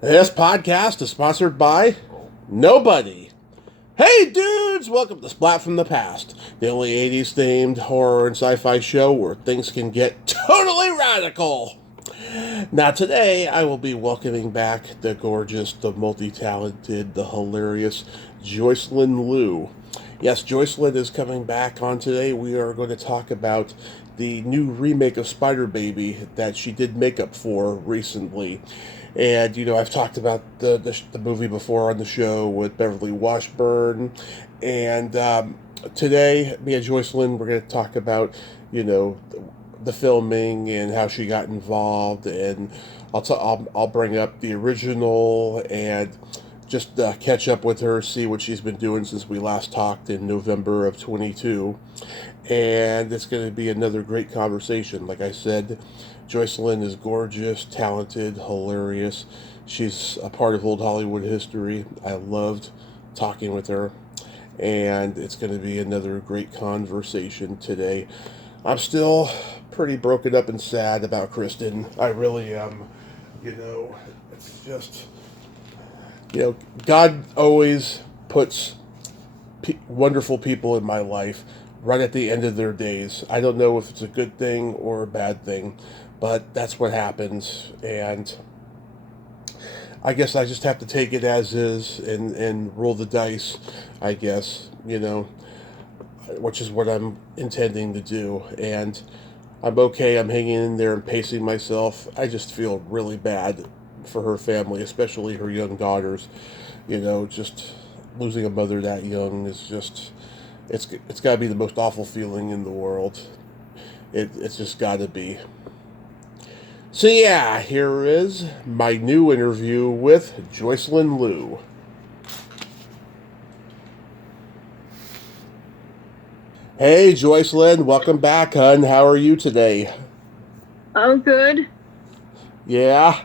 This podcast is sponsored by nobody. Hey dudes, welcome to Splat from the Past, the only 80s themed horror and sci-fi show where things can get totally radical. Now today I will be welcoming back the gorgeous, the multi-talented, the hilarious Joycelyne Lew. Yes, Joycelyne is coming back on today. We are going to talk about the new remake of Spider Baby that she did makeup for recently. And, I've talked about the movie before on the show with Beverly Washburn. And today, me and Joycelyne, we're going to talk about, the filming and how she got involved. And I'll bring up the original and just catch up with her, see what she's been doing since we last talked in November of 22. And it's going to be another great conversation. Like I said, Joycelyne is gorgeous, talented, hilarious. She's a part of old Hollywood history. I loved talking with her, and it's going to be another great conversation today. I'm still pretty broken up and sad about Kristen. I really am. It's just, God always puts wonderful people in my life right at the end of their days. I don't know if it's a good thing or a bad thing, but that's what happens. And I guess I just have to take it as is and roll the dice, I guess, which is what I'm intending to do. And I'm okay. I'm hanging in there and pacing myself. I just feel really bad for her family, especially her young daughters. Just losing a mother that young is just, it's got to be the most awful feeling in the world. It's just got to be. So yeah, here is my new interview with Joycelyne Lew. Hey Joycelyne, welcome back, hun. How are you today? Oh, good. Yeah,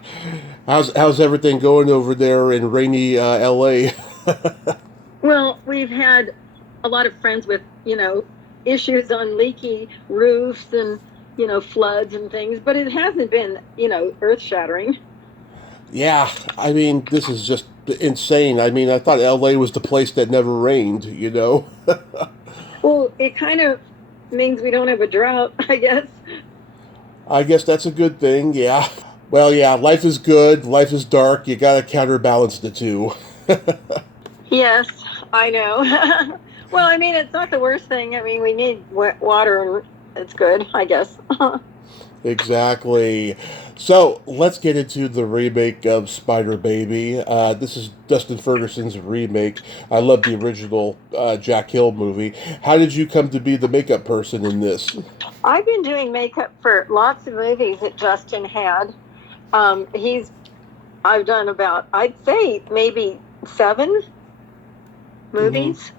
how's everything going over there in rainy L.A.? Well, we've had a lot of friends with, issues on leaky roofs and, floods and things, but it hasn't been, earth shattering. Yeah, I mean, this is just insane. I mean, I thought L.A. was the place that never rained. Well, it kind of means we don't have a drought, I guess. I guess that's a good thing, yeah. Well, yeah, life is good, life is dark, you gotta counterbalance the two. Yes, I know. Well, I mean, it's not the worst thing. I mean, we need water and it's good, I guess. Exactly. So let's get into the remake of Spider Baby. This is Dustin Ferguson's remake. I love the original Jack Hill movie. How did you come to be the makeup person in this? I've been doing makeup for lots of movies that Justin had. He's I've done about, I'd say, maybe 7 Mm-hmm. movies.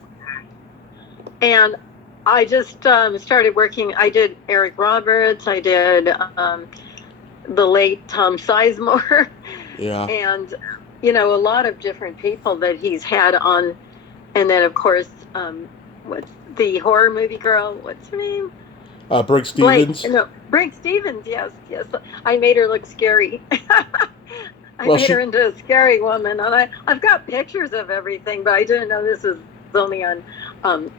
And I just started working. I did Eric Roberts. I did the late Tom Sizemore, Yeah. and a lot of different people that he's had on. And then, of course, what's the horror movie girl? What's her name? Briggs Blake. Stevens. No, Briggs Stevens. Yes, yes. I made her look scary. I Well, made her she. into a scary woman, and I've got pictures of everything, but I didn't know this was only on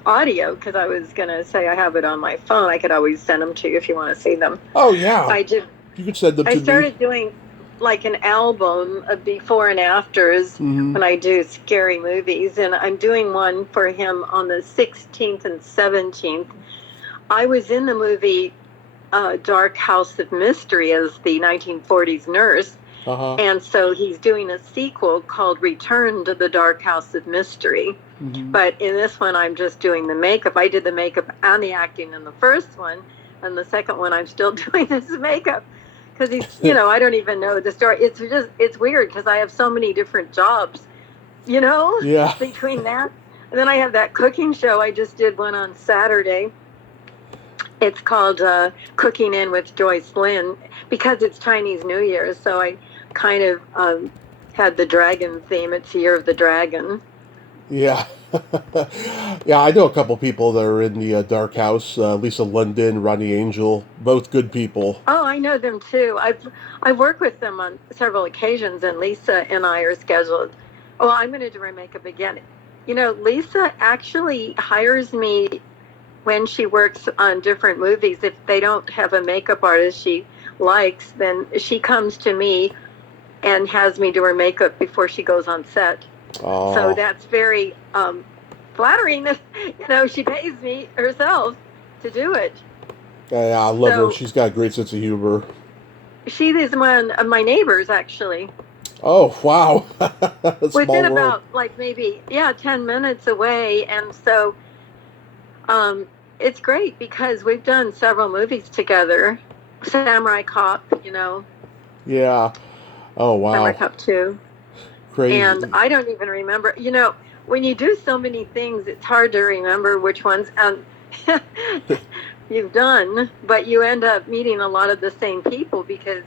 audio because I was gonna say I have it on my phone. I could always send them to you if you want to see them. Oh yeah, I did. you could send them I to me. started doing like an album of before and afters Mm-hmm. when I do scary movies, and I'm doing one for him on the 16th and 17th. I was in the movie Dark House of Mystery as the 1940s nurse. Uh huh. And so he's doing a sequel called Return to the Dark House of Mystery. Mm-hmm. But in this one, I'm just doing the makeup. I did the makeup and the acting in the first one. And the second one, I'm still doing this makeup. Because I don't even know the story. It's weird because I have so many different jobs, you know, Yeah. between that. And then I have that cooking show. I just did one on Saturday. It's called Cooking In with Joycelyne because it's Chinese New Year. So I kind of had the dragon theme. It's Year of the Dragon. Yeah. Yeah, I know a couple people that are in the Dark House. Lisa London, Ronnie Angel, both good people. Oh, I know them too. I've worked with them on several occasions, and Lisa and I are scheduled. Oh, I'm going to do her makeup again. You know, Lisa actually hires me when she works on different movies. If they don't have a makeup artist she likes, then she comes to me and has me do her makeup before she goes on set. So Oh, that's very flattering that, she pays me herself to do it. yeah, I love her. So She's got a great sense of humor. she is one of my neighbors, actually. Oh, wow. Within Small world. about like maybe, yeah, 10 minutes away. And so um, it's great because we've done several movies together. Samurai Cop, Yeah. Oh, Samurai wow. Cop 2. And Crazy. I don't even remember, when you do so many things, it's hard to remember which ones you've done, but you end up meeting a lot of the same people because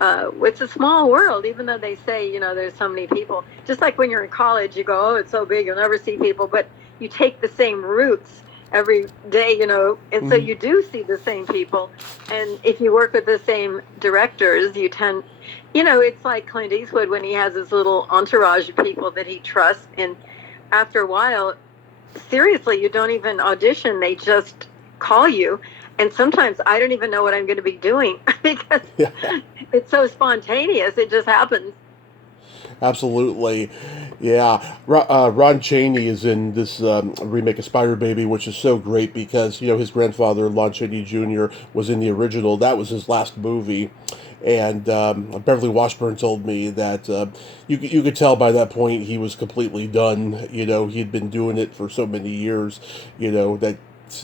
it's a small world, even though they say, there's so many people. Just like when you're in college, you go, oh, it's so big, you'll never see people, but you take the same routes every day, and so Mhm. you do see the same people. And if you work with the same directors, you tend, it's like Clint Eastwood when he has his little entourage of people that he trusts. And after a while, seriously, you don't even audition, they just call you. And sometimes I don't even know what I'm going to be doing because Yeah, it's so spontaneous. It just happens. absolutely. Yeah. Ron Chaney is in this remake of Spider Baby, which is so great because, his grandfather, Lon Chaney Jr., was in the original. That was his last movie. And Beverly Washburn told me that you could tell by that point he was completely done. He had been doing it for so many years. That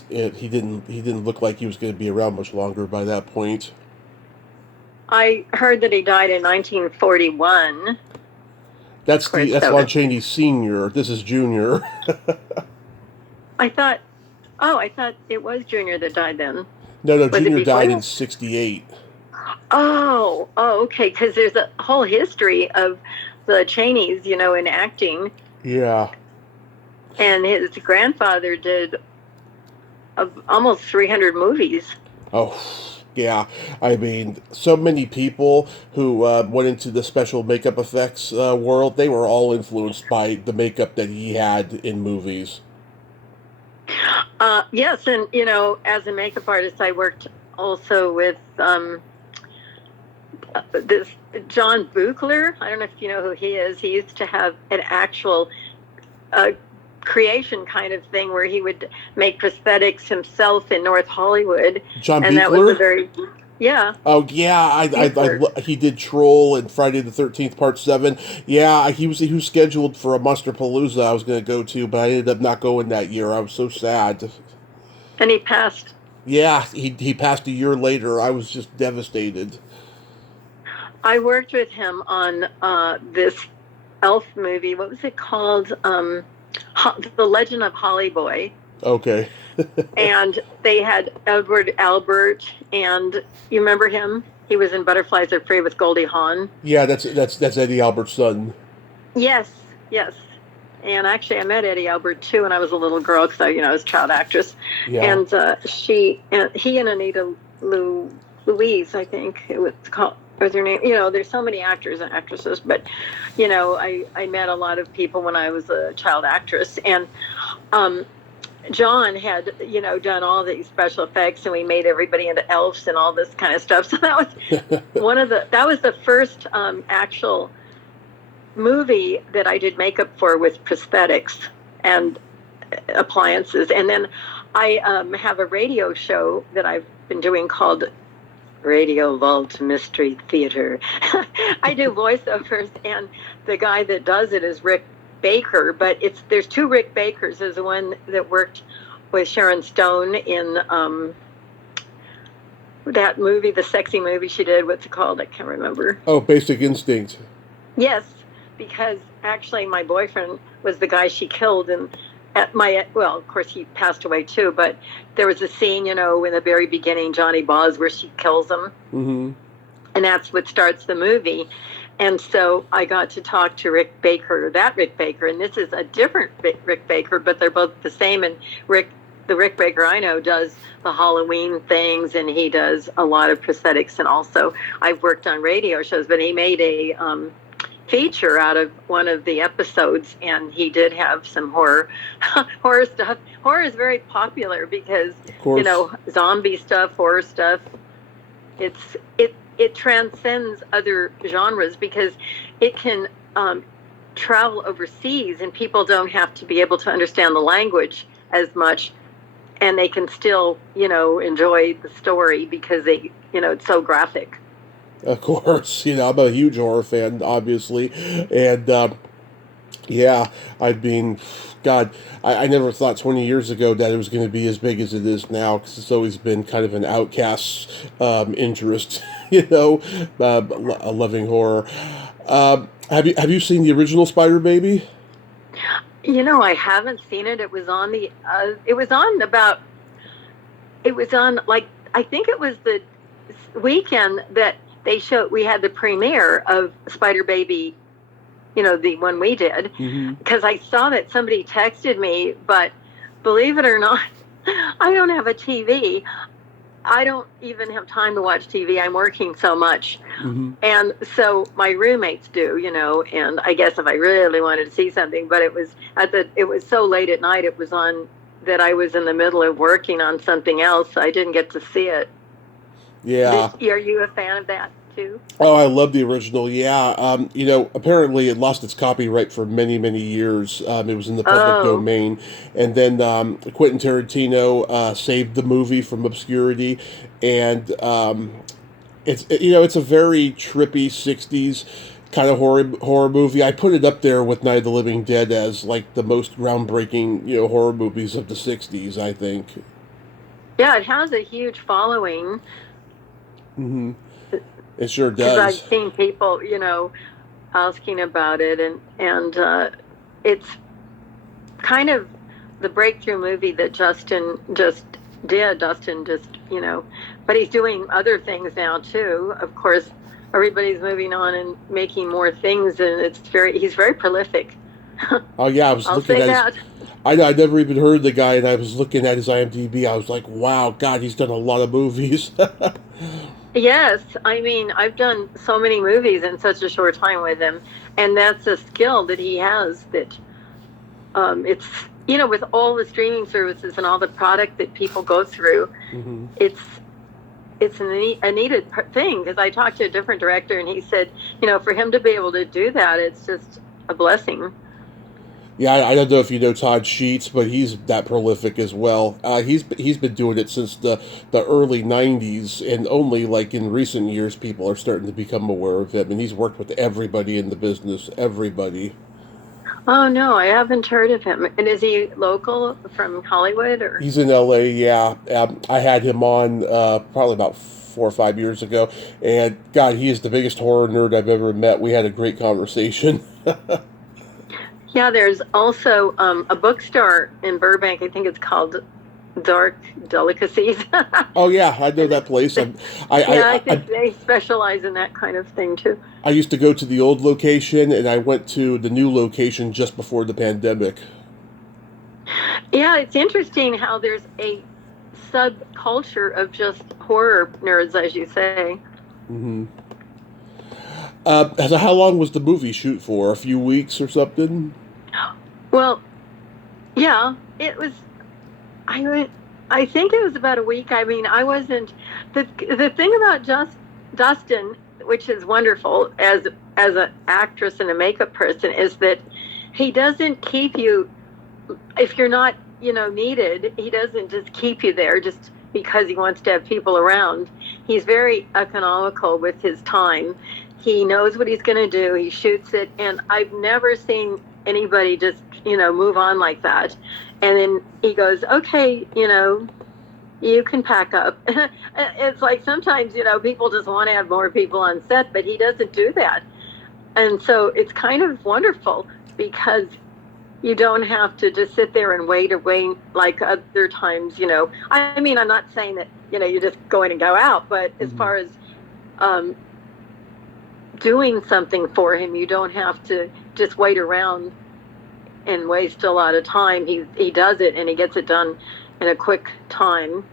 he didn't look like he was going to be around much longer by that point. I heard that he died in 1941. Of That's the course, that's Lon Chaney Senior. This is Junior. I thought, oh, I thought it was Junior that died then. No, no, Was it Junior before died in that? '68. Oh, okay. Because there's a whole history of the Cheneys, in acting. Yeah. And his grandfather did almost 300 movies. Oh, yeah. I mean, so many people who went into the special makeup effects world, they were all influenced by the makeup that he had in movies. Yes, and as a makeup artist, I worked also with this John Buchler. I don't know if you know who he is. He used to have an actual uh, creation kind of thing where he would make prosthetics himself in North Hollywood, John and that was a Buechler. very, yeah, Oh yeah, Buchler. he did Troll and Friday the 13th Part 7. Yeah, he was scheduled for a Monsterpalooza I was going to go to, but I ended up not going that year. I was so sad. And he passed. Yeah, he passed a year later. I was just devastated. I worked with him on this elf movie. What was it called? The Legend of Holly Boy. Okay. And they had Edward Albert, and you remember him? He was in Butterflies Are Free with Goldie Hawn. Yeah, that's Eddie Albert's son. Yes, yes. And actually, I met Eddie Albert too when I was a little girl because I was a child actress. Yeah. And he and Anita Louise, I think it was called, was her name. There's so many actors and actresses, but I met a lot of people when I was a child actress, and um, John had, done all these special effects, and we made everybody into elves and all this kind of stuff. So that was the first actual movie that I did makeup for with prosthetics and appliances. And then I have a radio show that I've been doing called Radio Vault Mystery Theater. I do voiceovers, and the guy that does it is Rick Baker, but there's two Rick Bakers. There's the one that worked with Sharon Stone in that movie, the sexy movie she did. What's it called? I can't remember. Oh, Basic Instinct. Yes, because actually my boyfriend was the guy she killed, and of course he passed away too, but there was a scene, in the very beginning, Johnny Boz, where she kills him, Mm-hmm. and that's what starts the movie. And so I got to talk to Rick Baker, and this is a different Rick Baker, but they're both the same. And the Rick Baker I know does the Halloween things, and he does a lot of prosthetics. And also, I've worked on radio shows, but he made a feature out of one of the episodes, and he did have some horror stuff. Horror is very popular because, zombie stuff, horror stuff. It transcends other genres because it can travel overseas, and people don't have to be able to understand the language as much, and they can still, enjoy the story because it's so graphic. Of course, I'm a huge horror fan, obviously, and I mean, God, I never thought 20 years ago that it was going to be as big as it is now, because it's always been kind of an outcast interest, loving horror. Have you seen the original Spider Baby? I haven't seen it. It was on I think it was the weekend that we had the premiere of Spider Baby, the one we did, because I saw that somebody texted me, but believe it or not, I don't have a TV. I don't even have time to watch TV. I'm working so much. And so my roommates do, and I guess if I really wanted to see something, but it was so late at night, it was on that I was in the middle of working on something else. So I didn't get to see it. Yeah. Are you a fan of that too? Oh, I love the original. Yeah. Apparently it lost its copyright for many, many years. It was in the public domain. And then Quentin Tarantino saved the movie from obscurity. And it's a very trippy 60s kind of horror movie. I put it up there with Night of the Living Dead as like the most groundbreaking, horror movies of the 60s, I think. Yeah, it has a huge following. It sure does. Because I've seen people, asking about it, and it's kind of the breakthrough movie that Justin just did. But he's doing other things now too. Of course, everybody's moving on and making more things, and he's very prolific. Oh yeah, I was looking at his, I never even heard the guy, and I was looking at his IMDb. I was like, wow, God, he's done a lot of movies. Yes, I mean, I've done so many movies in such a short time with him, and that's a skill that he has that it's, with all the streaming services and all the product that people go through, it's a needed thing, because I talked to a different director, and he said, for him to be able to do that, it's just a blessing. Yeah, I don't know if you know Todd Sheets, but he's that prolific as well. He's been doing it since the early 90s, and only like in recent years people are starting to become aware of him, and he's worked with everybody in the business, everybody. Oh, no, I haven't heard of him. And is he local from Hollywood? Or? He's in L.A., yeah. I had him on probably about 4 or 5 years ago, and God, he is the biggest horror nerd I've ever met. We had a great conversation. Yeah, there's also a bookstore in Burbank. I think it's called Dark Delicacies. Oh yeah, I know that place. I think they specialize in that kind of thing too. I used to go to the old location, and I went to the new location just before the pandemic. Yeah, it's interesting how there's a subculture of just horror nerds, as you say. So how long was the movie shoot for? A few weeks or something? Well, yeah, it was. I think it was about a week. I mean, I wasn't. The thing about Dustin, which is wonderful as an actress and a makeup person, is that he doesn't keep you if you're not needed. He doesn't just keep you there just because he wants to have people around. He's very economical with his time. He knows what he's going to do. He shoots it, and I've never seen anybody just move on like that. And then he goes, okay, you can pack up. It's like sometimes people just want to have more people on set, but he doesn't do that. And so it's kind of wonderful because you don't have to just sit there and wait like other times. I mean, I'm not saying that you just go in and go out, but as far as doing something for him. You don't have to just wait around and waste a lot of time. He does it, and he gets it done in a quick time.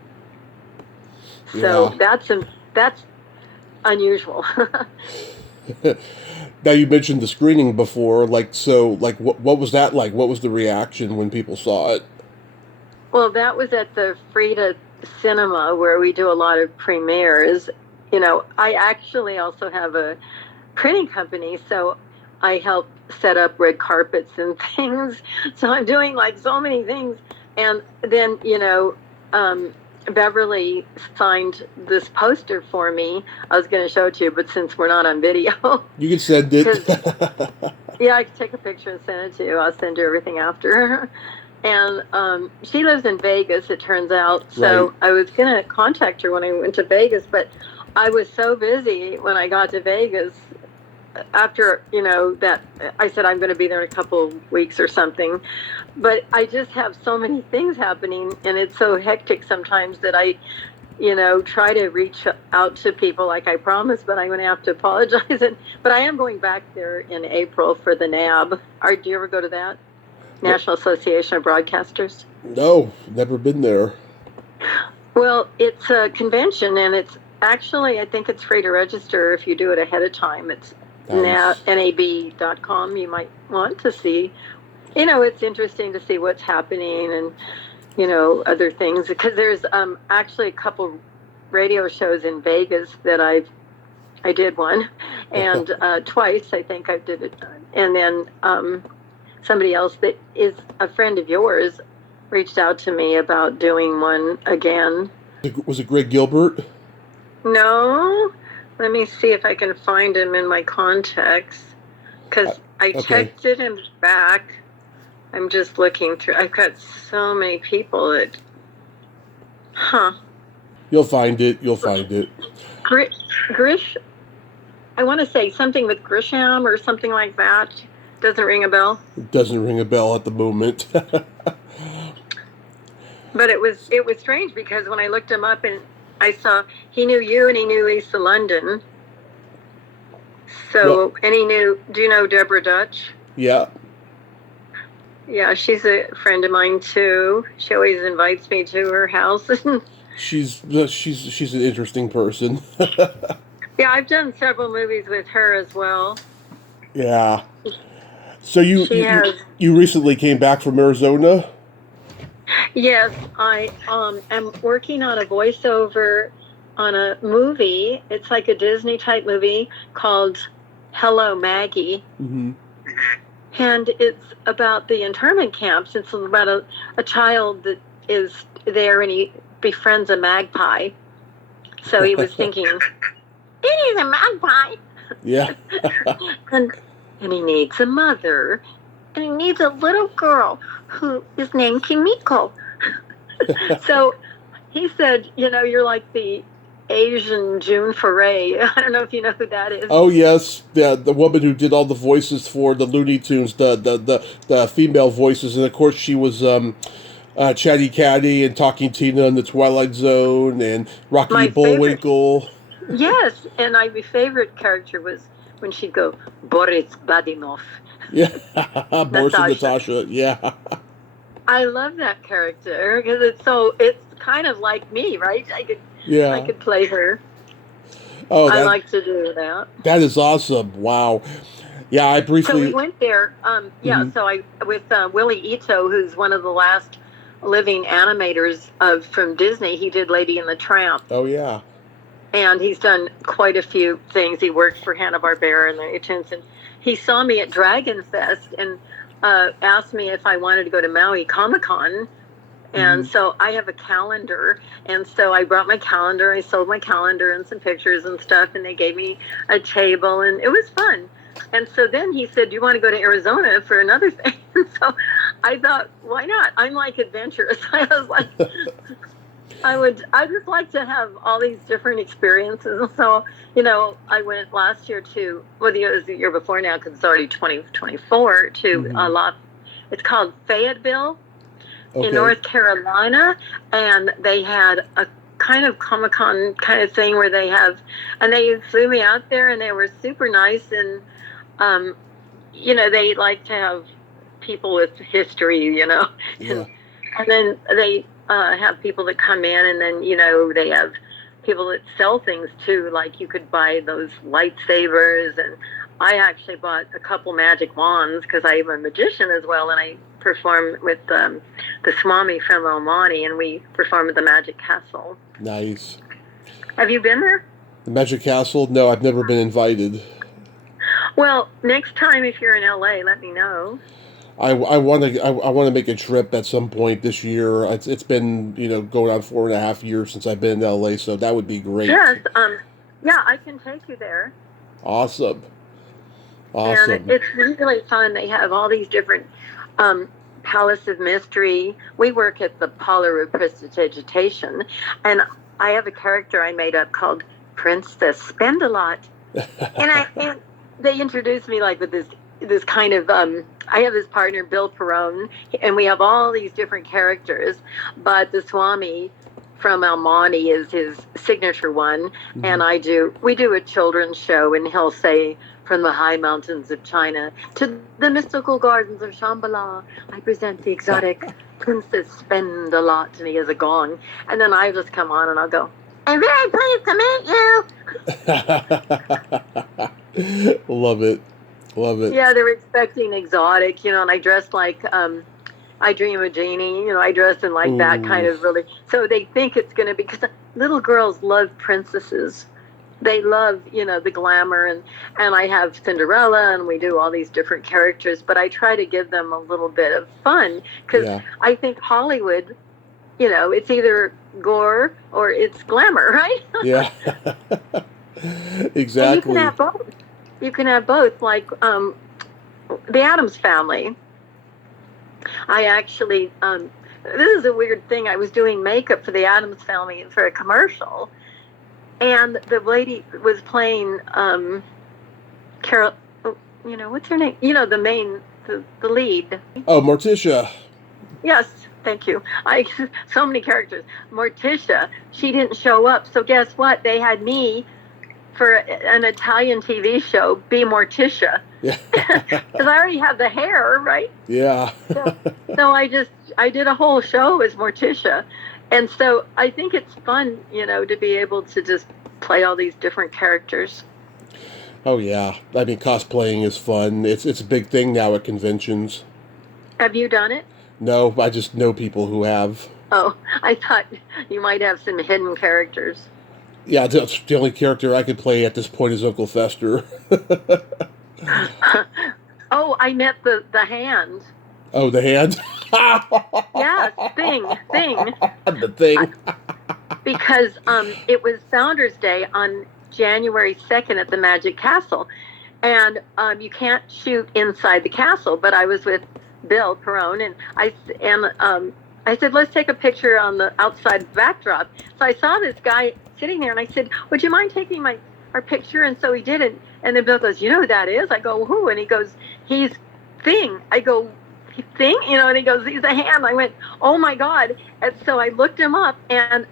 So that's unusual. Now, you mentioned the screening before, what was that like? What was the reaction when people saw it? Well, that was at the Frida Cinema, where we do a lot of premieres. I actually also have a printing company, so I help set up red carpets and things. So I'm doing like so many things. And then, Beverly signed this poster for me. I was going to show it to you, but since we're not on video, you can send it. Yeah, I can take a picture and send it to you. I'll send you everything after. And she lives in Vegas, it turns out. So Right. I was going to contact her when I went to Vegas, but I was so busy when I got to Vegas. After, that I said I'm going to be there in a couple of weeks or something. But I just have so many things happening, and it's so hectic sometimes that I, try to reach out to people like I promised, but I'm going to have to apologize. But I am going back there in April for the NAB. Do you ever go to that? National Association of Broadcasters? No, never been there. Well, it's a convention, and it's actually, I think it's free to register if you do it ahead of time. It's Nice. nab.com. You might want to see. It's interesting to see what's happening and, other things. Because there's actually a couple radio shows in Vegas that I did one. And twice, I think I did it. And then somebody else that is a friend of yours reached out to me about doing one again. Was it Greg Gilbert? No. Let me see if I can find him in my contacts. Because I texted him back. I'm just looking through. I've got so many people that... You'll find it. Grish... I want to say something with Grisham or something like that. Doesn't ring a bell. It doesn't ring a bell at the moment. But it was strange because when I looked him up and I saw he knew you and he knew Lisa London. So, and he knew, do you know Deborah Dutch? Yeah. Yeah, she's a friend of mine too. She always invites me to her house. She's an interesting person. Yeah, I've done several movies with her as well. Yeah. So you recently came back from Arizona? Yes, I am working on a voiceover on a movie. It's like a Disney type movie called Hello, Maggie. Mm-hmm. And it's about the internment camps. It's about a child that is there and he befriends a magpie. So he was thinking, it is a magpie. Yeah. and he needs a mother. And he needs a little girl who is named Kimiko. So he said, you're like the Asian June Foray. I don't know if you know who that is. Oh yes, the woman who did all the voices for the Looney Tunes, the female voices, and of course she was Chatty Cathy and Talking Tina in the Twilight Zone and Rocky Bullwinkle. Yes, and my favorite character was when she'd go Boris Badinov. Yeah, Boris and Natasha. Yeah. I love that character because it's kind of like me, right? I could play her. Oh, I like to do that. That is awesome! Wow. Yeah, I briefly. So we went there. So I with Willie Ito, who's one of the last living animators from Disney. He did Lady and the Tramp. Oh yeah. And he's done quite a few things. He worked for Hanna-Barbera and the Itins, and he saw me at Dragon Fest and asked me if I wanted to go to Maui Comic-Con. And so I have a calendar. And so I brought my calendar. I sold my calendar and some pictures and stuff. And they gave me a table. And it was fun. And so then he said, do you want to go to Arizona for another thing? So I thought, why not? I'm like adventurous. I was like... I just like to have all these different experiences. And so, I went last year to, well, it was the year before now because it's already 2024, to it's called Fayetteville in North Carolina. And they had a kind of Comic-Con kind of thing where they have, and they flew me out there, and they were super nice, and they like to have people with history, Yeah. and then they have people that come in, and then they have people that sell things too, like you could buy those lightsabers, and I actually bought a couple magic wands because I'm a magician as well, and I perform with the Swami from Almani, and we perform at the Magic Castle. Nice. Have you been there? The Magic Castle? No, I've never been invited. Well, next time if you're in LA, let me know. I want to make a trip at some point this year. It's been going on 4.5 years since I've been in LA, so that would be great. Yes, yeah, I can take you there. Awesome. And it's really fun. They have all these different Palace of Mystery. We work at the Parlor of Prestidigitation, and I have a character I made up called Princess Spend-A-Lot, and they introduced me like with this kind of I have this partner Bill Perrone, and we have all these different characters, but the Swami from Almani is his signature one, mm-hmm. and we do a children's show, and he'll say, from the high mountains of China to the mystical gardens of Shambhala, I present the exotic Princess Spend-A-Lot, and he has a gong, and then I just come on and I'll go, I'm very pleased to meet you. Love it. Yeah, they're expecting exotic, and I dress like I Dream of Jeannie, I dress in like that kind of really, so they think it's going to be, because little girls love princesses. They love, the glamour, and I have Cinderella, and we do all these different characters, but I try to give them a little bit of fun, because I think Hollywood, it's either gore or it's glamour, right? Yeah, exactly. And you can have both. Like the Addams Family. I actually, this is a weird thing. I was doing makeup for the Addams Family for a commercial, and the lady was playing Carol. What's her name? The lead. Oh, Morticia. Yes, thank you. So many characters. Morticia. She didn't show up, so guess what? They had me for an Italian TV show be Morticia. Yeah. Because I already have the hair, right? Yeah. So I did a whole show as Morticia. And so I think it's fun, to be able to just play all these different characters. Oh, yeah. I mean, cosplaying is fun. It's a big thing now at conventions. Have you done it? No, I just know people who have. Oh, I thought you might have some hidden characters. Yeah, the only character I could play at this point is Uncle Fester. Oh, I meant the hand. Oh, the hand? Yes, thing. The thing. Because it was Founders Day on January 2nd at the Magic Castle. And you can't shoot inside the castle, but I was with Bill Perrone, and I said, let's take a picture on the outside backdrop. So I saw this guy sitting there, and I said, would you mind taking our picture? And so he did it. And then Bill goes, you know who that is? I go, who? And he goes, he's Thing. I go, Thing? And he goes, he's a hand. I went, oh my God. And so I looked him up, and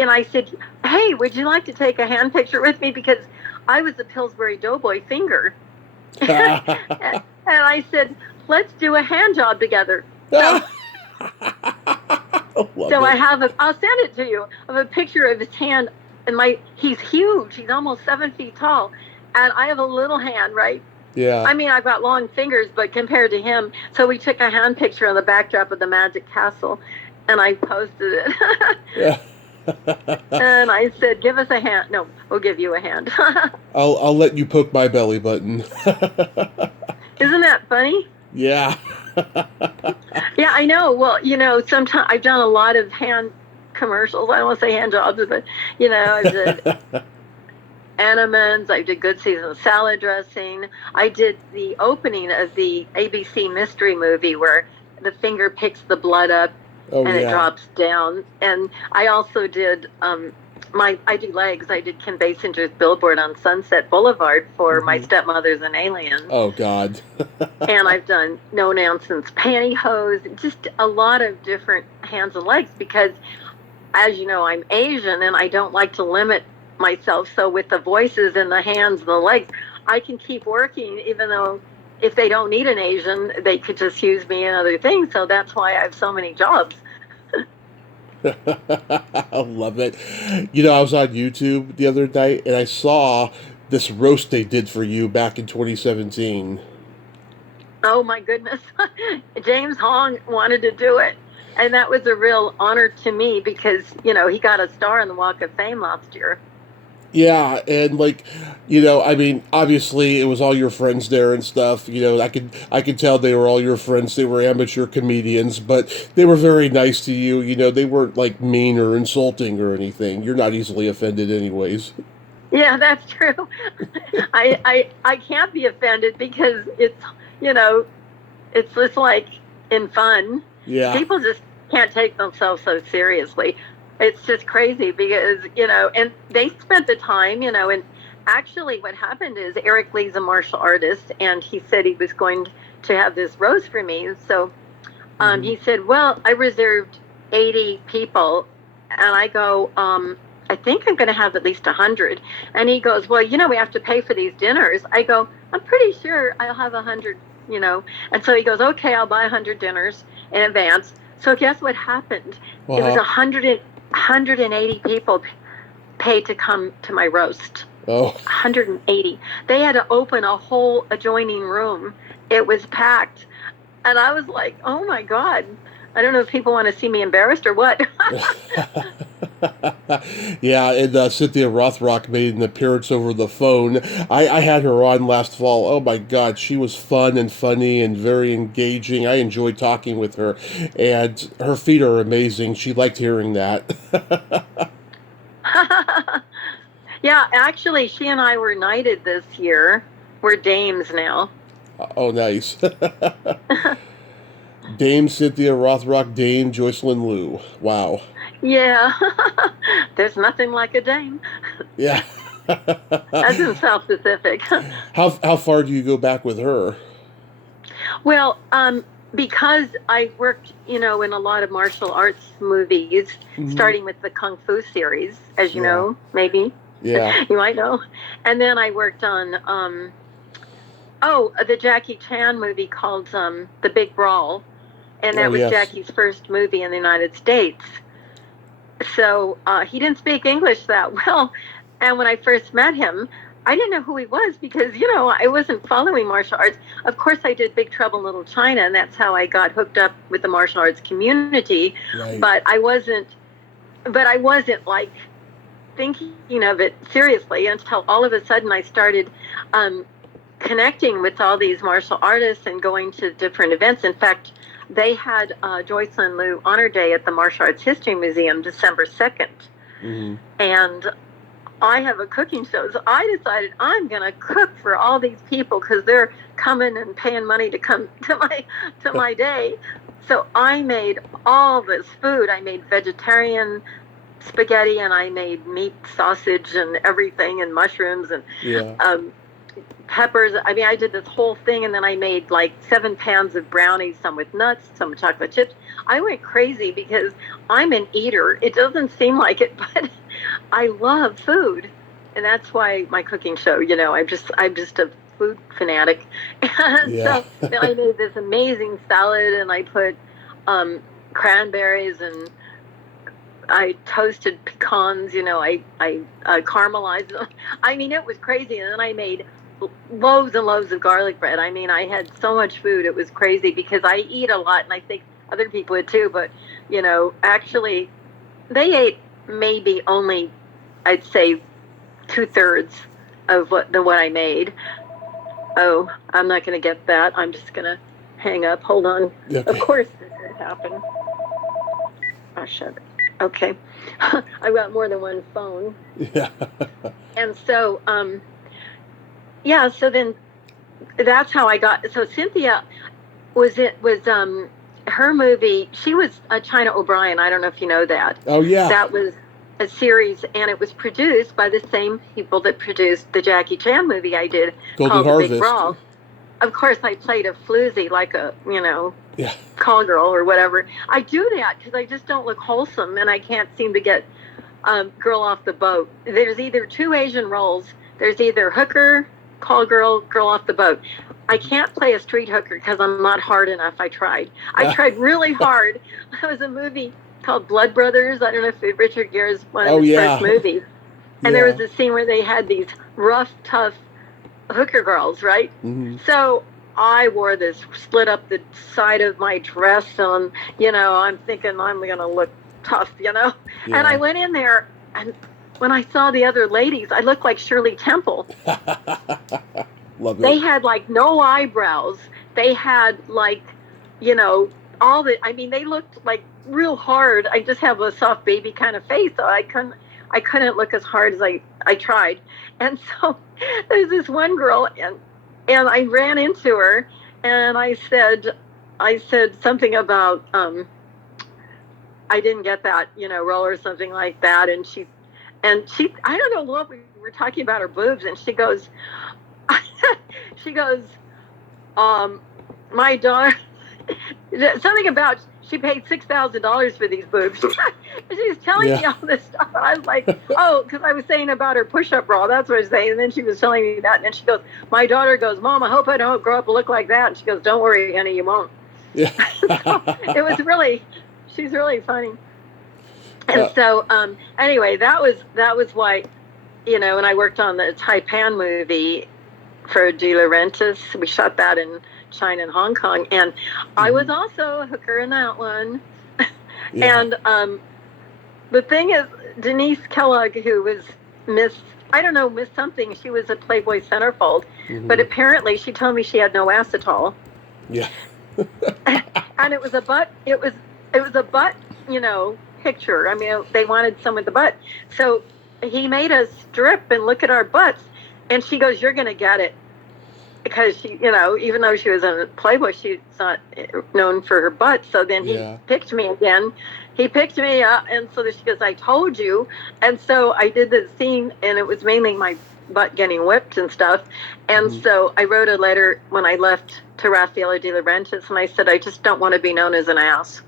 I said, hey, would you like to take a hand picture with me? Because I was the Pillsbury Doughboy Finger. And I said, let's do a hand job together. So I'll send it to you, of a picture of his hand, and he's huge. He's almost 7 feet tall, and I have a little hand, right? Yeah. I mean, I've got long fingers, but compared to him, so we took a hand picture on the backdrop of the Magic Castle, and I posted it. Yeah. And I said, give us a hand. No, we'll give you a hand. I'll let you poke my belly button. Isn't that funny? Yeah. Yeah, I know. Well, sometimes I've done a lot of hand commercials. I don't want to say hand jobs, but, I did Animans. I did Good Season salad dressing. I did the opening of the ABC mystery movie where the finger picks the blood up it drops down. And I also did I do legs. I did Kim Basinger's billboard on Sunset Boulevard for My Stepmother's an Alien. Oh, God. And I've done No Nonsense Pantyhose, just a lot of different hands and legs, because as you know, I'm Asian and I don't like to limit myself. So with the voices and the hands and the legs, I can keep working, even though if they don't need an Asian, they could just use me in other things. So that's why I have so many jobs. I love it. I was on YouTube the other night and I saw this roast they did for you back in 2017. Oh my goodness. James Hong wanted to do it. And that was a real honor to me because, he got a star on the Walk of Fame last year. Yeah, and obviously it was all your friends there and stuff. I could tell they were all your friends. They were amateur comedians, but they were very nice to you. They weren't like mean or insulting or anything. You're not easily offended, anyways. Yeah, that's true. I can't be offended because it's just like in fun. Yeah. People just can't take themselves so seriously. It's just crazy because, and they spent the time, and actually what happened is Eric Lee's a martial artist and he said he was going to have this roast for me. So he said, well, I reserved 80 people. And I go, I think I'm going to have at least 100. And he goes, well, we have to pay for these dinners. I go, I'm pretty sure I'll have 100, And so he goes, okay, I'll buy 100 dinners in advance. So guess what happened? Wow. It was 180 people paid to come to my roast. Oh. 180. They had to open a whole adjoining room. It was packed. And I was like, oh my God. I don't know if people want to see me embarrassed or what. Yeah, and Cynthia Rothrock made an appearance over the phone. I had her on last fall. Oh my God, she was fun and funny and very engaging. I enjoyed talking with her, and her feet are amazing. She liked hearing that. Yeah, actually, she and I were knighted this year. We're dames now. Oh, nice. Dame Cynthia Rothrock, Dame Joycelyne Lew. Wow. Yeah. There's nothing like a dame. Yeah. That's in South Pacific. How far do you go back with her? Well, because I worked, in a lot of martial arts movies, starting with the Kung Fu series, as you know, maybe. Yeah. You might know. And then I worked on, the Jackie Chan movie called The Big Brawl. And that was Jackie's first movie in the United States. So he didn't speak English that well. And when I first met him, I didn't know who he was because, I wasn't following martial arts. Of course, I did Big Trouble in Little China, and that's how I got hooked up with the martial arts community. Right. But I wasn't like thinking of it seriously until all of a sudden I started connecting with all these martial artists and going to different events. In fact, they had Joycelyne Lew Honor Day at the Martial Arts History Museum December 2nd. Mm-hmm. And I have a cooking show, so I decided I'm going to cook for all these people because they're coming and paying money to come to my day. So I made all this food. I made vegetarian spaghetti, and I made meat sausage and everything, and mushrooms and peppers. I mean, I did this whole thing, and then I made like 7 pans of brownies, some with nuts, some with chocolate chips. I went crazy because I'm an eater. It doesn't seem like it, but I love food, and that's why my cooking show. I'm just a food fanatic. And so then I made this amazing salad, and I put cranberries, and I toasted pecans. I caramelized them. I mean, it was crazy, and then I made loaves and loaves of garlic bread. I mean, I had so much food. It was crazy because I eat a lot, and I think other people would too. But, actually, they ate maybe only, I'd say, 2/3 of what I made. Oh, I'm not going to get that. I'm just going to hang up. Hold on. Okay. Of course this would happen. Oh, shut it. Okay. I've got more than one phone. Yeah. And so, so then that's how I got. So Cynthia was her movie. She was China O'Brien. I don't know if you know that. Oh yeah. That was a series, and it was produced by the same people that produced the Jackie Chan movie I did Golden called Harvest. The Big Brawl. Of course, I played a floozy, like a call girl or whatever. I do that because I just don't look wholesome, and I can't seem to get girl off the boat. There's either two Asian roles. There's either hooker, call girl, girl off the boat. I can't play a street hooker because I'm not hard enough. I tried really hard. There was a movie called Blood Brothers. I don't know if Richard Gere's one of his first movies. And there was a scene where they had these rough, tough hooker girls, right? Mm-hmm. So I wore this, split up the side of my dress, and, I'm thinking I'm going to look tough, Yeah. And I went in there, and when I saw the other ladies, I looked like Shirley Temple. Love it. They had, like, no eyebrows. They had, like, they looked, like, real hard. I just have a soft baby kind of face, so I couldn't look as hard as I tried. And so there's this one girl, and I ran into her, and I said something about, I didn't get that, role or something like that. And she, I don't know what we were talking about, her boobs. And she goes, my daughter, something about, she paid $6,000 for these boobs. She's telling me all this stuff. I was like, because I was saying about her push-up bra. That's what I was saying. And then she was telling me that. And then she goes, my daughter goes, Mom, I hope I don't grow up and look like that. And she goes, don't worry, honey, you won't. Yeah. So it was really, she's really funny. And so, anyway, that was why, and I worked on the Taipan movie for De Laurentiis. We shot that in China and Hong Kong, and I was also a hooker in that one. And the thing is, Denise Kellogg, who was Miss something, she was a Playboy centerfold, but apparently she told me she had no acetol. Yeah. And it was a butt, picture. I mean, they wanted some with the butt. So he made us strip and look at our butts, and she goes, you're going to get it. Because she, even though she was in Playboy, she's not known for her butt. So then he picked me again. He picked me up, and so she goes, I told you. And so I did the scene, and it was mainly my butt getting whipped and stuff. And so I wrote a letter when I left to Raffaele De Laurentiis, and I said, I just don't want to be known as an ass.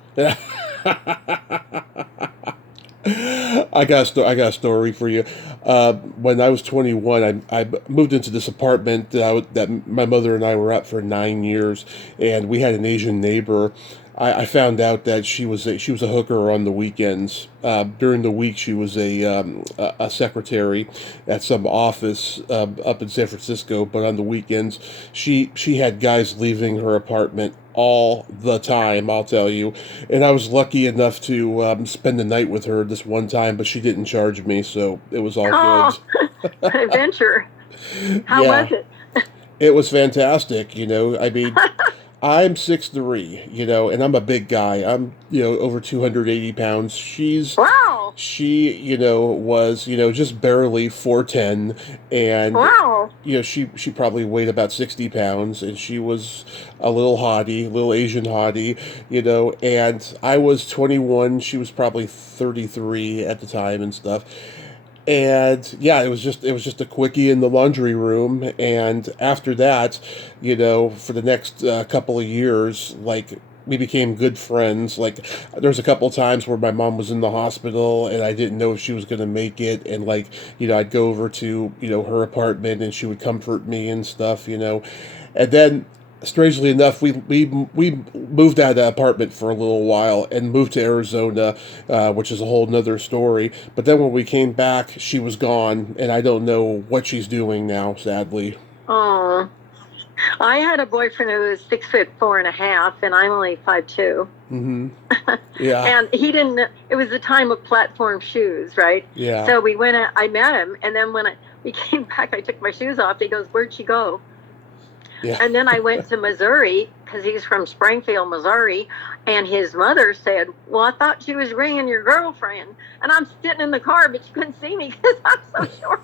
I got a story for you. When I was 21, I moved into this apartment that my mother and I were at for 9 years, and we had an Asian neighbor. I found out that she was a hooker on the weekends. During the week, she was a secretary at some office up in San Francisco. But on the weekends, she had guys leaving her apartment all the time, I'll tell you. And I was lucky enough to spend the night with her this one time, but she didn't charge me, so it was all good. Adventure. How was it? It was fantastic, I mean, I'm 6'3", and I'm a big guy. I'm, over 280 pounds. She, was, just barely 4'10", and, she probably weighed about 60 pounds, and she was a little hottie, little Asian hottie, and I was 21, she was probably 33 at the time and stuff. And it was just a quickie in the laundry room. And after that, for the next couple of years, like, we became good friends. Like, there's a couple of times where my mom was in the hospital and I didn't know if she was going to make it. And, like, I'd go over to, her apartment and she would comfort me and stuff, And then, strangely enough, we moved out of that apartment for a little while and moved to Arizona, which is a whole nother story. But then when we came back, she was gone, and I don't know what she's doing now, sadly. Oh, I had a boyfriend who was 6'4.5", and I'm only 5'2". Mm-hmm. Yeah. And he didn't. It was the time of platform shoes, right? Yeah. So we went. I met him, and then when we came back, I took my shoes off. He goes, "Where'd she go?" Yeah. And then I went to Missouri, because he's from Springfield, Missouri, and his mother said, well, I thought she was ringing your girlfriend. And I'm sitting in the car, but she couldn't see me because I'm so short.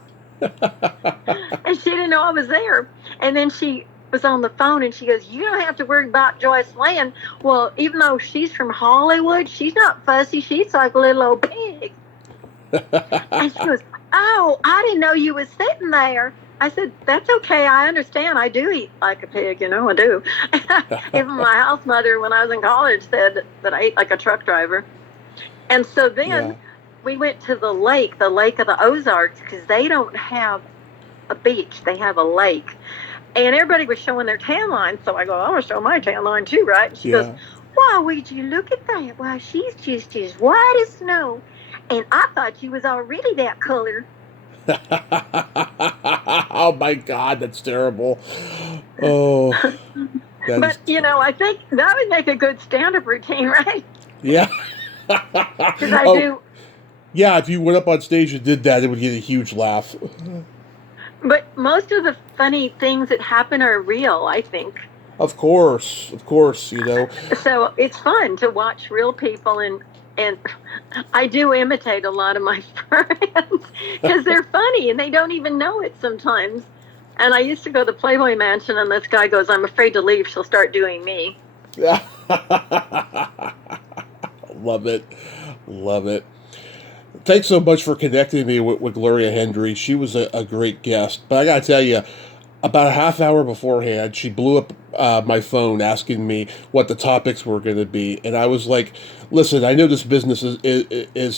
And she didn't know I was there. And then she was on the phone, and she goes, you don't have to worry about Joycelyne. Well, even though she's from Hollywood, she's not fussy. She's like a little old pig. And she goes, oh, I didn't know you was sitting there. I said, that's okay. I understand. I do eat like a pig, I do. Even my house mother, when I was in college, said that I ate like a truck driver. And so then we went to the lake of the Ozarks, because they don't have a beach. They have a lake. And everybody was showing their tan line. So I go, I want to show my tan line too, right? And she goes, wow, would you look at that? Wow, she's just as white as snow. And I thought she was already that color. Oh my God, that's terrible. Oh, but I think that would make a good stand-up routine, right? Yeah. Because I do. Yeah, if you went up on stage and did that, it would get a huge laugh. But most of the funny things that happen are real, I think. Of course, So it's fun to watch real people, and I do imitate a lot of my friends because they're funny and they don't even know it sometimes. And I used to go to the Playboy Mansion, and this guy goes, I'm afraid to leave. She'll start doing me. Love it. Thanks so much for connecting me with Gloria Hendry. She was a great guest. But I got to tell you, about a half hour beforehand, she blew up my phone asking me what the topics were going to be, and I was like, "Listen, I know this business is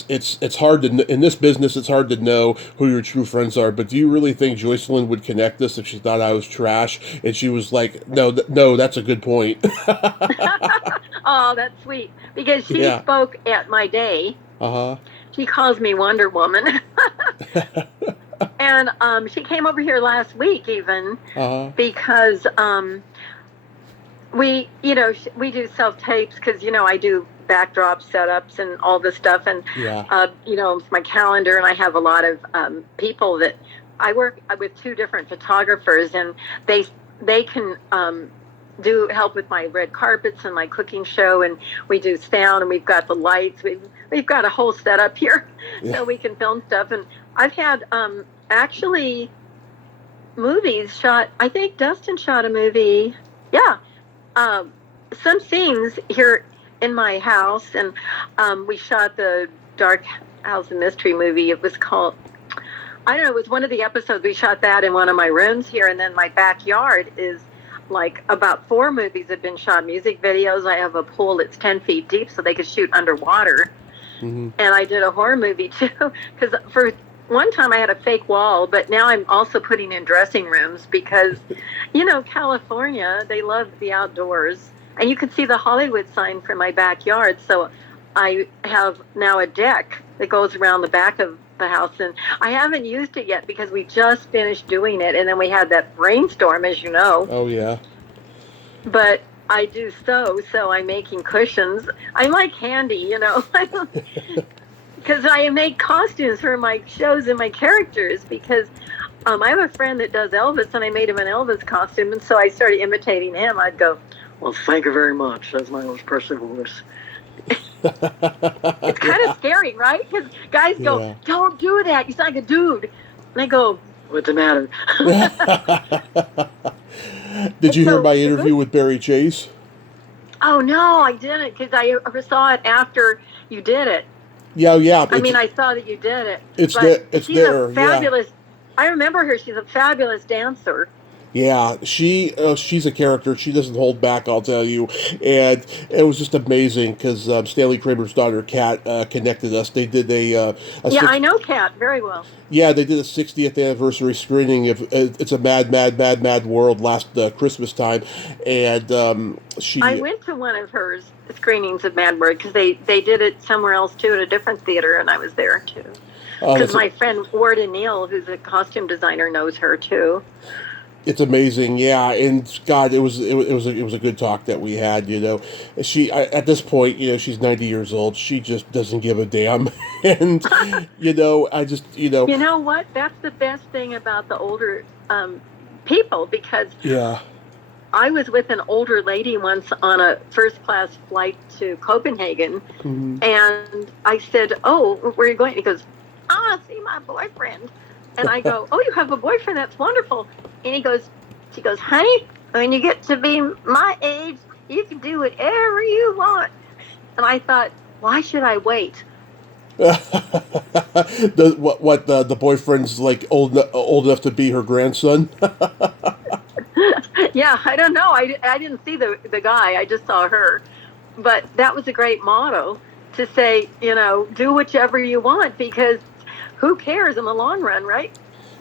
it's hard to in this business it's hard to know who your true friends are. But do you really think Joycelyne would connect us if she thought I was trash?" And she was like, "No, that's a good point." Oh, that's sweet, because she spoke at my day. She calls me Wonder Woman. And she came over here last week even because we do self-tapes because, I do backdrop setups and all this stuff. And, my calendar, and I have a lot of people that I work with, 2 different photographers, and they can do help with my red carpets and my cooking show, and we do sound, and we've got the lights. We've got a whole setup here so we can film stuff. And I've had actually movies shot. I think Dustin shot a movie. Yeah. Some scenes here in my house, and we shot the Dark House and Mystery movie. It was called, I don't know, it was one of the episodes. We shot that in one of my rooms here, and then my backyard is like about 4 movies have been shot, music videos. I have a pool that's 10 feet deep so they could shoot underwater. And I did a horror movie too, because for one time I had a fake wall, but now I'm also putting in dressing rooms because, California, they love the outdoors. And you can see the Hollywood sign from my backyard. So I have now a deck that goes around the back of the house, and I haven't used it yet because we just finished doing it, and then we had that rainstorm, as you know. Oh, yeah. But I do so I'm making cushions. I'm like handy, because I make costumes for my shows and my characters, because I have a friend that does Elvis, and I made him an Elvis costume, and so I started imitating him. I'd go, well, thank you very much. That's my most personal voice. It's kind of scary, right? Because guys go, don't do that. You sound like a dude. And I go, what's the matter? Did you hear my interview with Barry Chase? Oh, no, I didn't, because I saw it after you did it. Yeah. I saw that you did it. She's a fabulous, I remember her. She's a fabulous dancer. Yeah, she's a character. She doesn't hold back, I'll tell you. And it was just amazing because Stanley Kramer's daughter, Kat, connected us. They did I know Kat very well. Yeah, they did a 60th anniversary screening of It's a Mad World last Christmas time. And I went to one of her screenings of Mad World because they did it somewhere else, too, at a different theater, and I was there, too. Because my friend Warda Neal, who's a costume designer, knows her, too. It's amazing, yeah, and God, it was a good talk that we had. She at this point, she's 90 years old. She just doesn't give a damn, and I just. You know what? That's the best thing about the older people, because I was with an older lady once on a first-class flight to Copenhagen, and I said, "Oh, where are you going?" He goes, "I want to see my boyfriend." And I go, "Oh, you have a boyfriend? That's wonderful." And she goes, "Honey, when you get to be my age, you can do whatever you want." And I thought, why should I wait? The boyfriend's like old enough to be her grandson? Yeah, I don't know. I didn't see the guy. I just saw her. But that was a great motto to say, do whichever you want because who cares in the long run, right?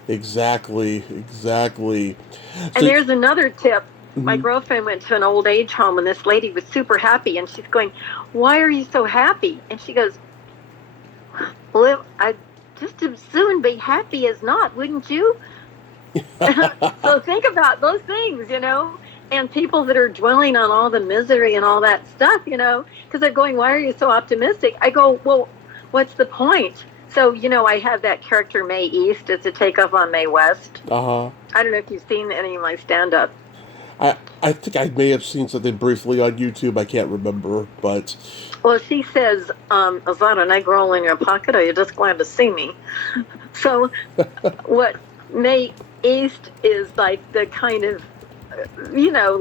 Exactly. And So, there's another tip. My mhm. girlfriend went to an old age home and this lady was super happy and she's going, "Why are you so happy?" And she goes, "Well, I'd just as soon be happy as not, wouldn't you?" So think about those things. And people that are dwelling on all the misery and all that stuff, because they're going, "Why are you so optimistic?" I go, "Well, what's the point?" So, I have that character May East as a takeoff on May West. Uh-huh. I don't know if you've seen any of my stand up. I think I may have seen something briefly on YouTube. I can't remember, but Well, she says, "Is that a Negro in your pocket? Or are you just glad to see me?" So, what May East is like the kind of,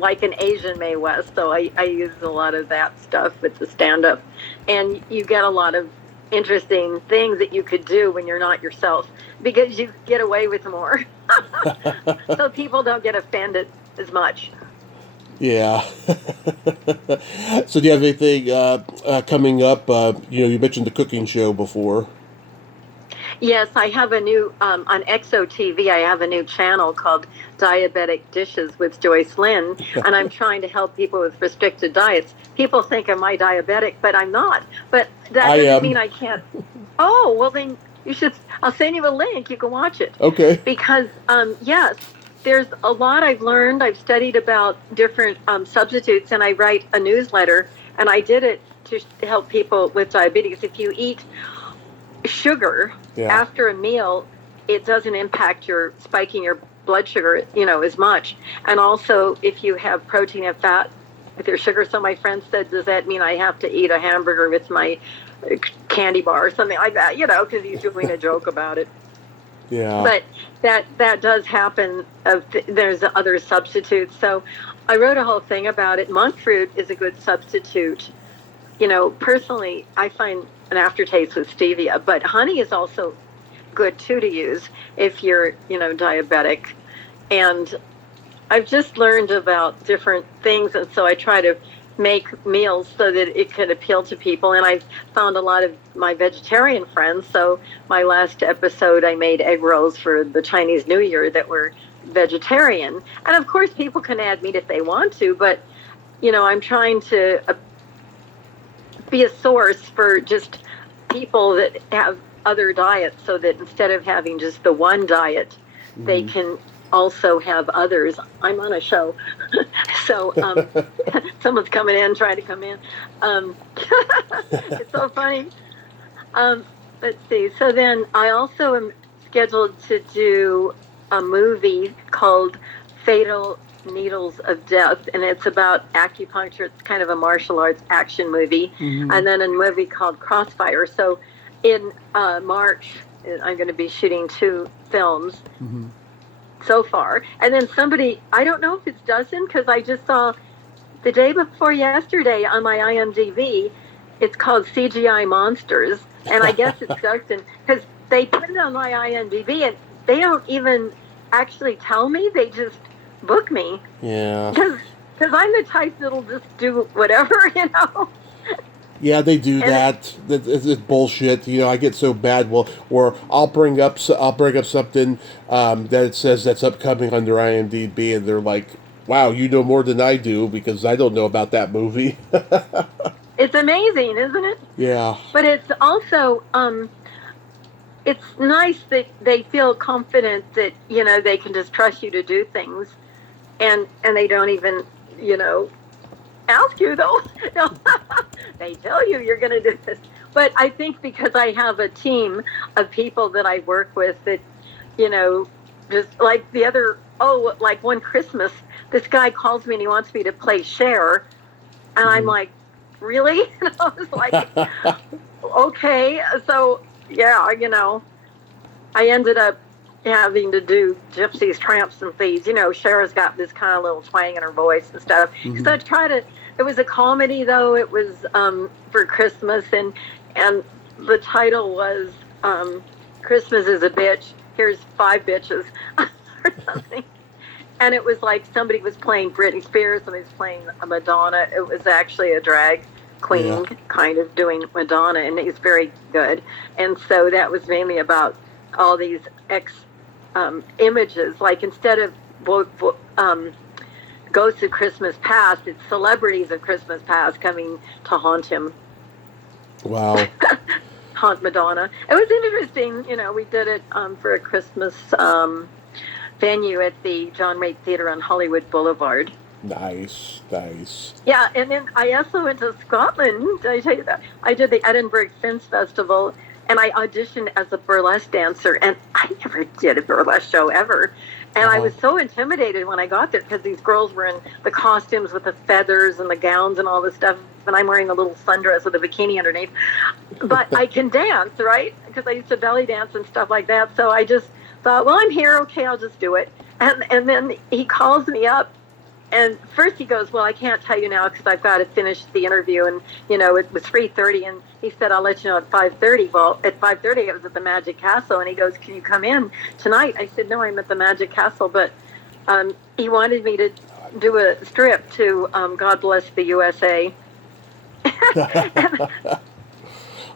like an Asian May West. So I use a lot of that stuff with the stand up. And you get a lot of interesting things that you could do when you're not yourself because you get away with more. So people don't get offended as much. yeah. So do you have anything coming up? You mentioned the cooking show before. Yes, I have a new on Exo TV. I have a new channel called Diabetic Dishes with Joycelyne, and I'm trying to help people with restricted diets. People think am I diabetic, but I'm not. But that I doesn't am. mean I can't. Oh, well then you should. I'll send you a link. You can watch it Okay. because yes, there's a lot I've learned. I've studied about different substitutes, and I write a newsletter, and I did it to help people with diabetes. If you eat sugar Yeah. after a meal, it doesn't impact your spiking your blood sugar, as much. And also, if you have protein and fat with your sugar, so my friend said, "Does that mean I have to eat a hamburger with my candy bar or something like that?" Because he's doing a joke about it. Yeah. But that does happen. There's other substitutes. So I wrote a whole thing about it. Monk fruit is a good substitute. Personally, I find an aftertaste with stevia, but honey is also good too to use if you're, diabetic. And I've just learned about different things, and so I try to make meals so that it could appeal to people. And I've found a lot of my vegetarian friends. So my last episode, I made egg rolls for the Chinese New Year that were vegetarian. And of course, people can add meat if they want to, but I'm trying to be a source for just people that have other diets so that instead of having just the one diet, they Mhm. can also have others. I'm on a show. So someone's coming in, trying to come in. Um, it's so funny. Let's see. So then I also am scheduled to do a movie called Fatal Needles of Death, and it's about acupuncture. It's kind of a martial arts action movie. Mhm. And then a movie called Crossfire. So in March, I'm going to be shooting 2 films Mhm. so far. And then I don't know if it's Dustin, because I just saw the day before yesterday on my IMDb, it's called CGI Monsters. And I guess it's Dustin, because they put it on my IMDb and they don't even actually tell me. They just book me. Yeah. Because I'm the type that'll just do whatever. Yeah, they do And that. It's bullshit. I get so bad. Well, or I'll bring up something that it says that's upcoming on their IMDb, and they're like, "Wow, you know more than I do because I don't know about that movie." it's amazing, isn't it? Yeah. But it's also, it's nice that they feel confident that, they can just trust you to do things. And they don't even, ask you though. No, they tell you you're going to do this. But I think because I have a team of people that I work with that, just like like one Christmas, this guy calls me and he wants me to play Cher. And I'm Mhm. like, really? And I was like, okay. So, yeah, I ended up having to do gypsies, tramps, and thieves. Cher's got this kind of little twang in her voice and stuff. So Mhm. it was a comedy though. It was for Christmas, and the title was Christmas is a Bitch. Here's 5 bitches or something. And it was like somebody was playing Britney Spears, somebody was playing Madonna. It was actually a drag queen kind of doing Madonna, and it's very good. And so that was mainly about all these images. Like instead of ghosts of Christmas past, it's celebrities of Christmas past coming to haunt him. Wow. Haunt Madonna. It was interesting. We did it for a Christmas venue at the John Wayne Theater on Hollywood Boulevard. Nice. Yeah, and then I also went to Scotland. Did I tell you that? I did the Edinburgh Fringe Festival, and I auditioned as a burlesque dancer, and I never did a burlesque show ever. And I was so intimidated when I got there because these girls were in the costumes with the feathers and the gowns and all this stuff, and I'm wearing a little sundress with a bikini underneath. But I can dance, right? Because I used to belly dance and stuff like that. So I just thought, well, I'm here. Okay, I'll just do it. And then he calls me up. And first he goes, well, I can't tell you now because I've got to finish the interview. And, it was 3:30. And he said, I'll let you know at 5:30. Well, at 5:30, I was at the Magic Castle. And he goes, can you come in tonight? I said, no, I'm at the Magic Castle. But he wanted me to do a strip to God Bless the USA.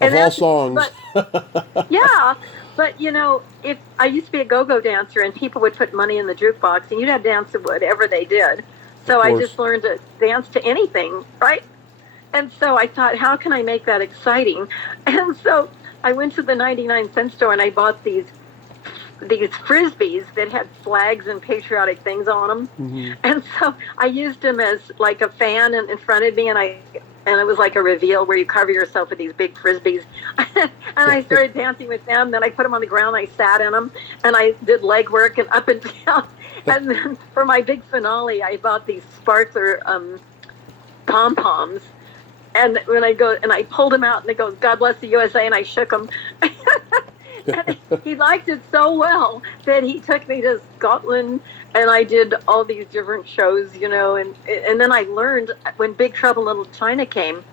Of all songs. But, yeah. But, if I used to be a go-go dancer and people would put money in the jukebox and you'd have to dance to whatever they did. So I just learned to dance to anything, right? And so I thought, how can I make that exciting? And so I went to the 99-cent store and I bought these Frisbees that had flags and patriotic things on them. Mm-hmm. And so I used them as like a fan in front of me, and it was like a reveal where you cover yourself with these big Frisbees. And I started dancing with them. Then I put them on the ground. I sat in them, and I did leg work and up and down. And then for my big finale, I bought these sparkler pom-poms. And when I go, and I pulled them out, and they go, God Bless the USA, and I shook them. And he liked it so well that he took me to Scotland, and I did all these different shows, and then I learned when Big Trouble in Little China came,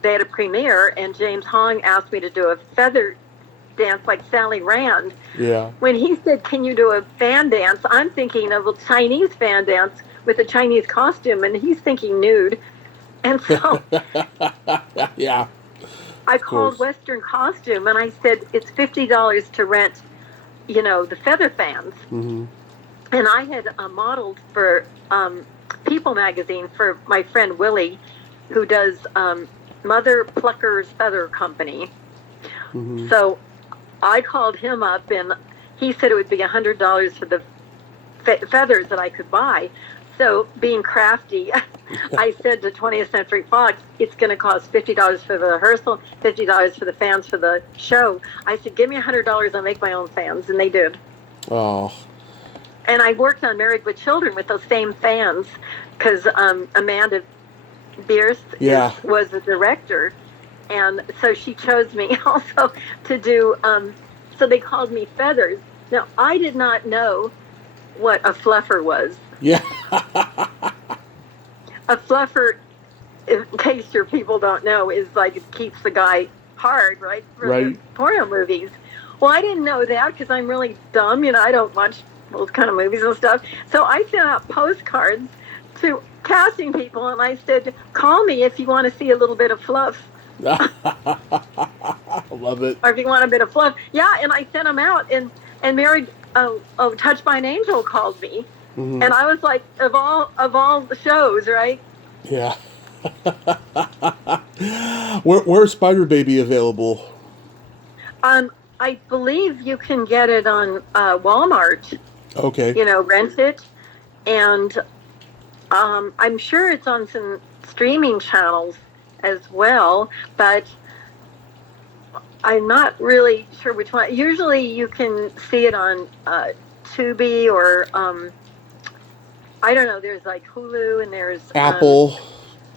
they had a premiere, and James Hong asked me to do a feather dance like Sally Rand. Yeah. When he said, can you do a fan dance, I'm thinking of a Chinese fan dance with a Chinese costume, and he's thinking nude. And so yeah. I called Western Costume, and I said, it's $50 to rent, the feather fans. Mm-hmm. And I had modeled for People magazine for my friend Willie, who does Mother Plucker's Feather Company. Mm-hmm. So I called him up, and he said it would be $100 for the feathers that I could buy. So being crafty, I said to 20th Century Fox, it's going to cost $50 for the rehearsal, $50 for the fans for the show. I said, give me $100, I'll make my own fans. And they did. Oh. And I worked on Married with Children with those same fans because Amanda Bierce was the director. And so she chose me also to do, so they called me Feathers. Now, I did not know what a fluffer was. Yeah. A fluffer, in case your people don't know, is like it keeps the guy hard, right? For the porno movies. Well, I didn't know that because I'm really dumb. I don't watch those kind of movies and stuff. So I sent out postcards to casting people, and I said, call me if you want to see a little bit of fluff. I love it. Or if you want a bit of fluff. Yeah, and I sent them out, and Mary, Touched by an Angel called me. Mm-hmm. And I was like, of all the shows, right? Yeah. Where's Spider Baby available? I believe you can get it on Walmart. Okay. Rent it. And I'm sure it's on some streaming channels as well, but I'm not really sure which one. Usually you can see it on Tubi or I don't know. There's like Hulu and there's Apple,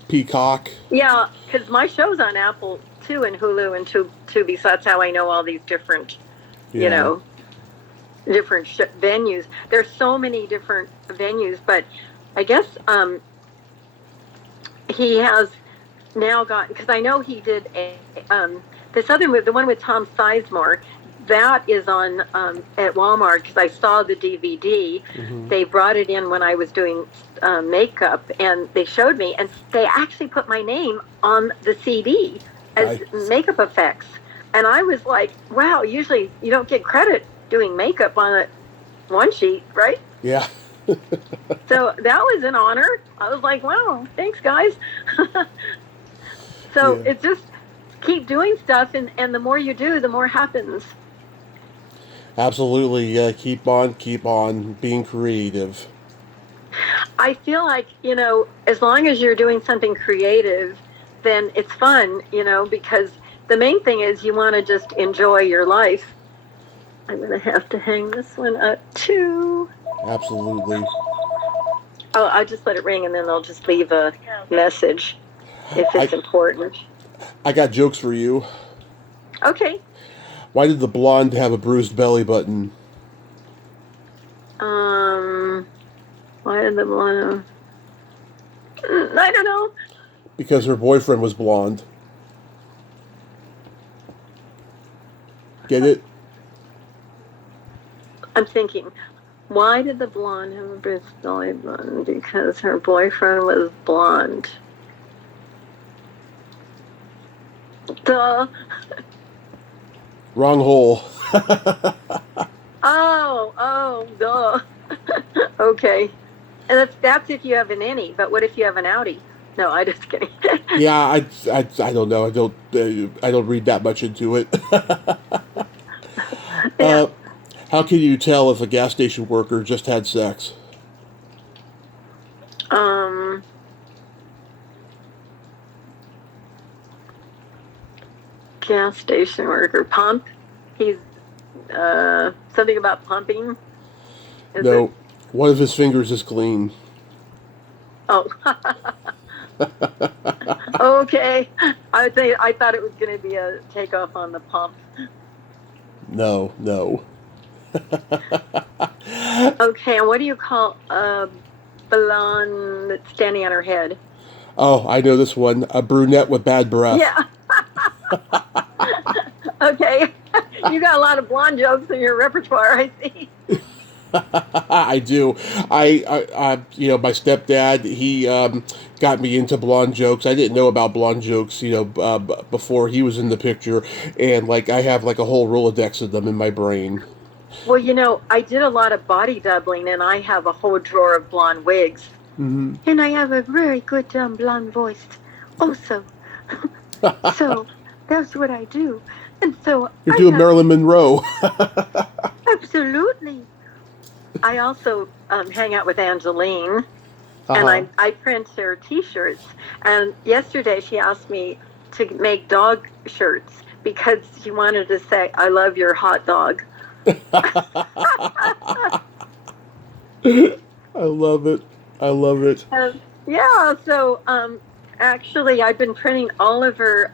Peacock. Yeah, because my show's on Apple too, and Hulu and Tubi. So that's how I know all these different, different venues. There's so many different venues, but I guess he has now gotten, because I know he did this other movie, the one with Tom Sizemore, that is on at Walmart because I saw the DVD. Mm-hmm. They brought it in when I was doing makeup, and they showed me, and they actually put my name on the CD as makeup effects. And I was like, wow, usually you don't get credit doing makeup on a one sheet, right? Yeah. So that was an honor. I was like, wow, thanks, guys. So it's just keep doing stuff, and the more you do, the more happens. Absolutely. Keep on being creative. I feel like, as long as you're doing something creative, then it's fun, because the main thing is you want to just enjoy your life. I'm going to have to hang this one up too. Absolutely. Oh, I'll just let it ring, and then I'll just leave a message if it's important. I got jokes for you. Okay. Why did the blonde have a bruised belly button? Why did the blonde? I don't know. Because her boyfriend was blonde. Get it? I'm thinking, why did the blonde have a bruised belly button? Because her boyfriend was blonde. Duh. Wrong hole. Oh, duh. Okay. And that's if you have an innie, but what if you have an outie? No, I'm just kidding. Yeah, I don't know. I don't read that much into it. Yeah. How can you tell if a gas station worker just had sex? Gas station worker pump. He's something about pumping. No, one of his fingers is clean. Oh. Okay. I thought it was going to be a takeoff on the pump. No. Okay, and what do you call a blonde that's standing on her head? Oh, I know this one. A brunette with bad breath. Yeah. Okay. You got a lot of blonde jokes in your repertoire, I see. I do. I my stepdad, he got me into blonde jokes. I didn't know about blonde jokes, before he was in the picture, and I have a whole Rolodex of them in my brain. Well, I did a lot of body doubling, and I have a whole drawer of blonde wigs. Mm-hmm. And I have a very good blonde voice also. So that's what I do. And so you're doing Marilyn Monroe. Absolutely. I also hang out with Angeline, and I print her T-shirts. And yesterday she asked me to make dog shirts because she wanted to say, "I love your hot dog." I love it. Yeah, so actually I've been printing all of her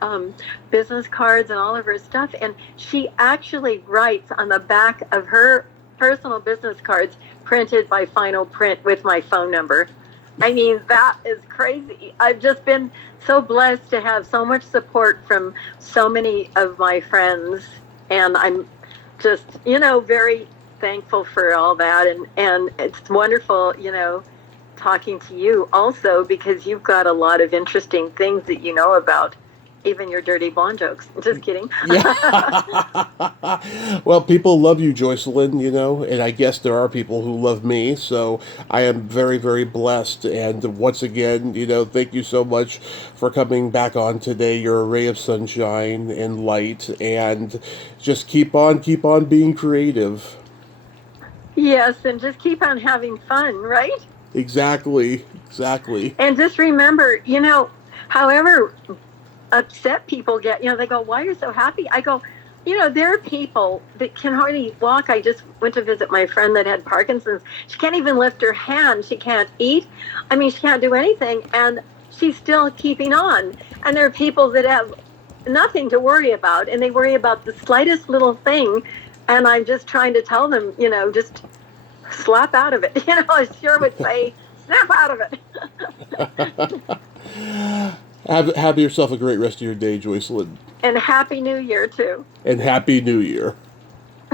business cards and all of her stuff, and she actually writes on the back of her personal business cards printed by Final Print with my phone number. I mean, that is crazy. I've just been so blessed to have so much support from so many of my friends, and I'm just, very thankful for all that, and it's wonderful, talking to you also, because you've got a lot of interesting things that you know about, even your dirty blonde jokes. Just kidding. Yeah. Well, people love you, Joycelyne, and I guess there are people who love me, so I am very, very blessed. And once again, thank you so much for coming back on today. You're a ray of sunshine and light, and just keep on being creative. Yes, and just keep on having fun, right? Exactly. And just remember, however upset people get, they go, "Why are you so happy?" I go, there are people that can hardly walk. I just went to visit my friend that had Parkinson's. She can't even lift her hand. She can't eat. I mean, she can't do anything, and she's still keeping on. And there are people that have nothing to worry about, and they worry about the slightest little thing. And I'm just trying to tell them, just slap out of it. I sure would say, snap out of it. Have yourself a great rest of your day, Joycelyne. And Happy New Year, too. And Happy New Year.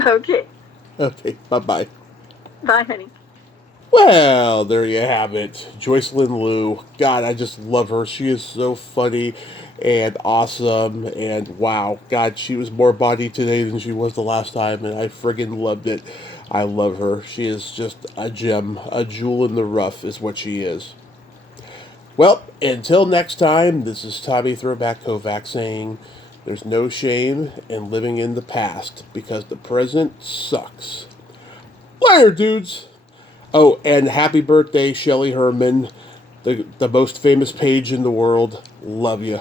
Okay. Okay, bye-bye. Bye, honey. Well, there you have it. Joycelyne Lew. God, I just love her. She is so funny and awesome. And wow, God, she was more body today than she was the last time. And I friggin' loved it. I love her. She is just a gem. A jewel in the rough is what she is. Well, until next time, this is Tommy Throwback Kovac saying there's no shame in living in the past because the present sucks. Later, dudes! Oh, and happy birthday, Shelley Herman, the most famous page in the world. Love you.